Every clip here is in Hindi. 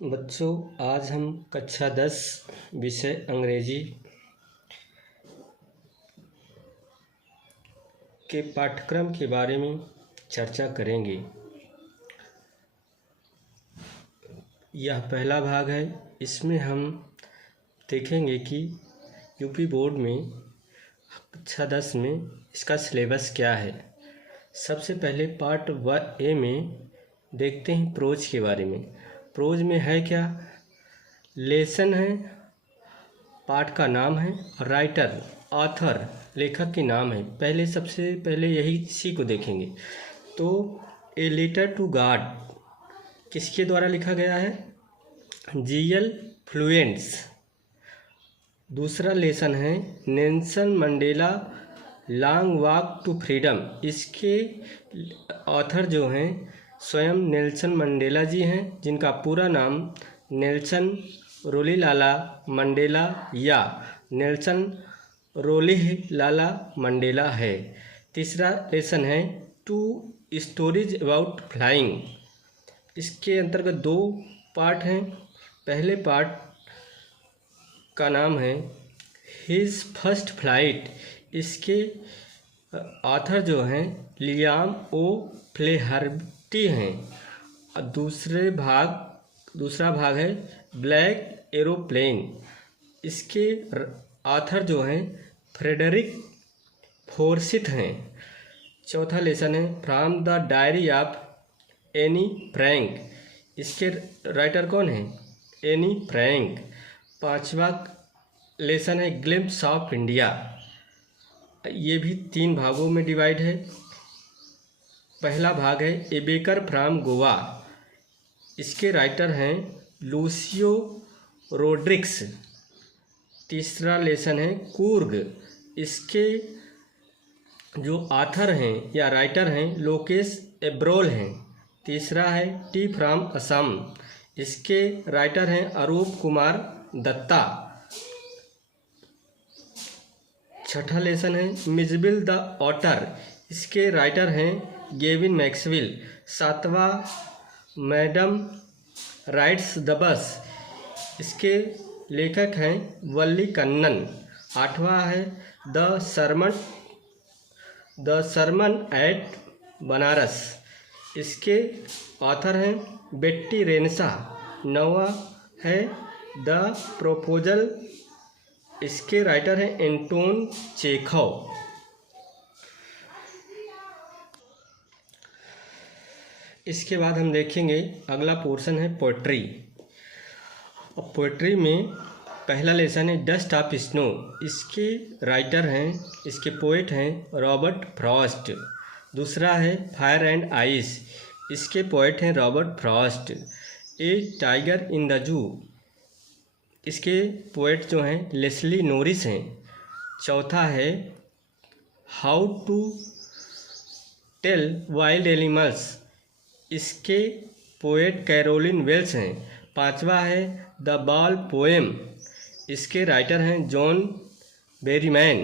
बच्चों, आज हम कक्षा 10 विषय अंग्रेजी के पाठ्यक्रम के बारे में चर्चा करेंगे। यह पहला भाग है। इसमें हम देखेंगे कि यूपी बोर्ड में कक्षा 10 में इसका सिलेबस क्या है। सबसे पहले पार्ट ए में देखते हैं प्रोज के बारे में। प्रोज में है क्या? लेसन है, पाठ का नाम है, राइटर ऑथर लेखक के नाम है। सबसे पहले इसी को देखेंगे। तो ए लेटर टू गॉड किसके द्वारा लिखा गया है? G L Fuentes. दूसरा लेसन है Nelson Mandela Long Walk to Freedom. इसके ऑथर जो हैं स्वयं नेल्सन मंडेला जी हैं, जिनका पूरा नाम नेल्सन रोलीलाला मंडेला या नेल्सन रोलीलाला मंडेला है। तीसरा लेसन है टू स्टोरीज अबाउट फ्लाइंग। इसके अंतर्गत 2 पार्ट हैं। पहले पार्ट का नाम है हिज फर्स्ट फ्लाइट। इसके ऑथर जो हैं लियाम ओ फ्लेहर्टी हैं। और दूसरा भाग है ब्लैक एरोप्लेन। इसके ऑथर जो हैं फ्रेडरिक फोर्सिथ हैं। चौथा लेसन है from the diary of Anne Frank. इसके राइटर कौन है? Anne Frank. 5वां लेसन है ग्लिम्प्स ऑफ इंडिया। ये भी 3 भागों में डिवाइड है। पहला भाग है ए बेकर फ्रॉम गोवा। इसके राइटर हैं लूसियो रोड्रिक्स। तीसरा लेसन है कूर्ग। इसके जो ऑथर हैं या राइटर हैं लोकेश एब्रोल हैं। तीसरा है टी फ्रॉम असम। इसके राइटर हैं अरूप कुमार दत्ता। छठा लेसन है मिजबिल द ऑटर। इसके राइटर हैं गेविन मैक्सवेल। 7वां मैडम राइड्स द बस। इसके लेखक हैं वल्ली कन्नन। 8वां है द सरमन एट बनारस। इसके ऑथर हैं बेट्टी रेनसा। 9वां है द प्रोपोजल। इसके राइटर हैं एंटोन चेखव। इसके बाद हम देखेंगे अगला पोर्शन है पोएट्री। और पोएट्री में पहला लेसन है डस्ट ऑफ स्नो। इसके राइटर हैं, इसके पोएट हैं रॉबर्ट फ्रॉस्ट। दूसरा है फायर एंड आइस। इसके पोएट हैं Robert Frost. A tiger in the zoo. इसके पोएट जो हैं लेस्ली नोरिस हैं। चौथा है how to tell wild animals. इसके पोएट कैरोलिन वेल्स हैं। 5वां है द बॉल पोएम। इसके राइटर हैं जॉन बेरीमैन।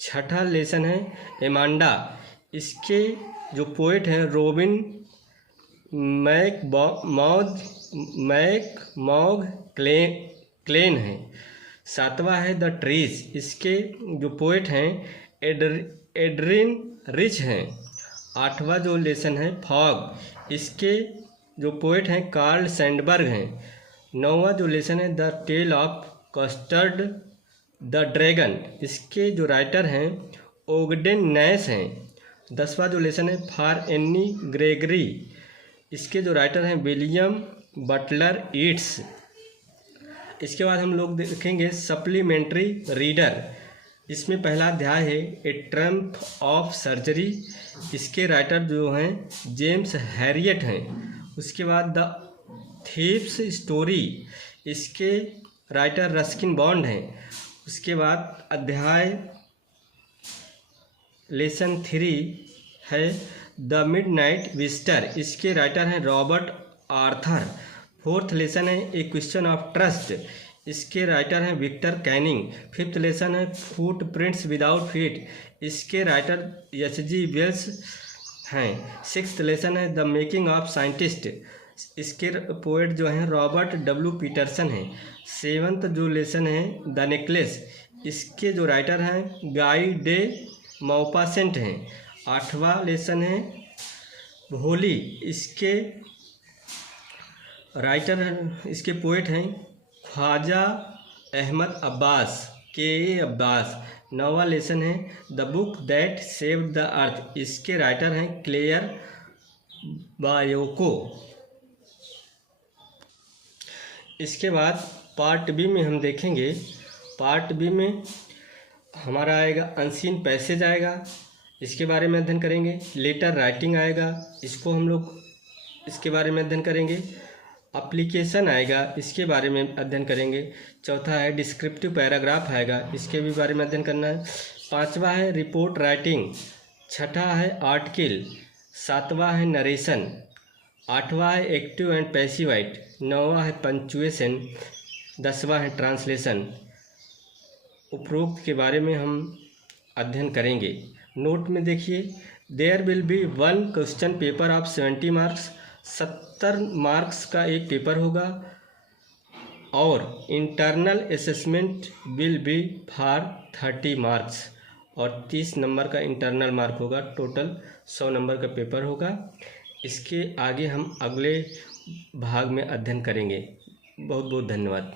6ठा लेसन है एमांडा। इसके जो पोएट हैं रोबिन मैकमॉग क्लेन हैं। 7वां है द ट्रीज। इसके जो पोएट हैं एड्रिन रिच हैं। 8वां जो लेसन है फॉग। इसके जो पोएट हैं कार्ल सैंडबर्ग हैं। 9वां जो लेसन है the tale of Custard the Dragon. इसके जो राइटर हैं ओगडेन नैश हैं। 10वां जो लेसन है फॉर एनी ग्रेगरी। इसके जो राइटर हैं विलियम बटलर ईट्स। इसके बाद हम लोग देखेंगे सप्लीमेंट्री रीडर। इसमें पहला अध्याय है ए ट्रम्प ऑफ सर्जरी। इसके राइटर जो हैं जेम्स हैरियट हैं। उसके बाद द थीव्स स्टोरी। इसके राइटर रस्किन बॉन्ड हैं। उसके बाद अध्याय लेसन 3 है द मिडनाइट विजिटर। इसके राइटर हैं रॉबर्ट आर्थर। 4th लेसन है ए क्वेश्चन ऑफ ट्रस्ट। इसके राइटर हैं विक्टर कैनिंग। 5th लेसन है फुटप्रिंट्स विदाउट फीट। इसके राइटर एच.जी. वेल्स हैं। 6th लेसन है द मेकिंग ऑफ साइंटिस्ट। इसके पोएट जो हैं रॉबर्ट डब्ल्यू पीटरसन हैं। 7th जो लेसन है द नेकलेस, इसके जो राइटर हैं गाई डे मॉपासेंट हैं। 8वां लेसन है होली, इसके राइटर हैं, इसके पोएट हैं ख्वाजा अहमद अब्बास, के अब्बास। 9वां लेसन है the book that saved the earth, इसके राइटर हैं क्लेयर बायोको। इसके बाद पार्ट बी में हम देखेंगे, पार्ट बी में हमारा आएगा अनसीन पैसेज आएगा, इसके बारे में अध्ययन करेंगे। लेटर राइटिंग आएगा, इसको हम लोग इसके बारे में अध्ययन करेंगे। एप्लीकेशन आएगा, इसके बारे में अध्ययन करेंगे। चौथा है डिस्क्रिप्टिव पैराग्राफ आएगा, इसके भी बारे में अध्ययन करना है। 5वां है रिपोर्ट राइटिंग। 6ठा है आर्टिकल। 7वां है नरेशन। 8वां है एक्टिव एंड पैसिव वाइट। 9वां है पंक्चुएशन। 10वां है ट्रांसलेशन। उपरोक्त के बारे में हम अध्ययन करेंगे। नोट में देखिए, there will be 1 question paper of 70 marks, 70 marks का एक पेपर होगा, और internal assessment will be for 30 marks, और 30 नंबर का इंटरनल मार्क होगा। टोटल 100 नंबर का पेपर होगा। इसके आगे हम अगले भाग में अध्ययन करेंगे। बहुत बहुत धन्यवाद।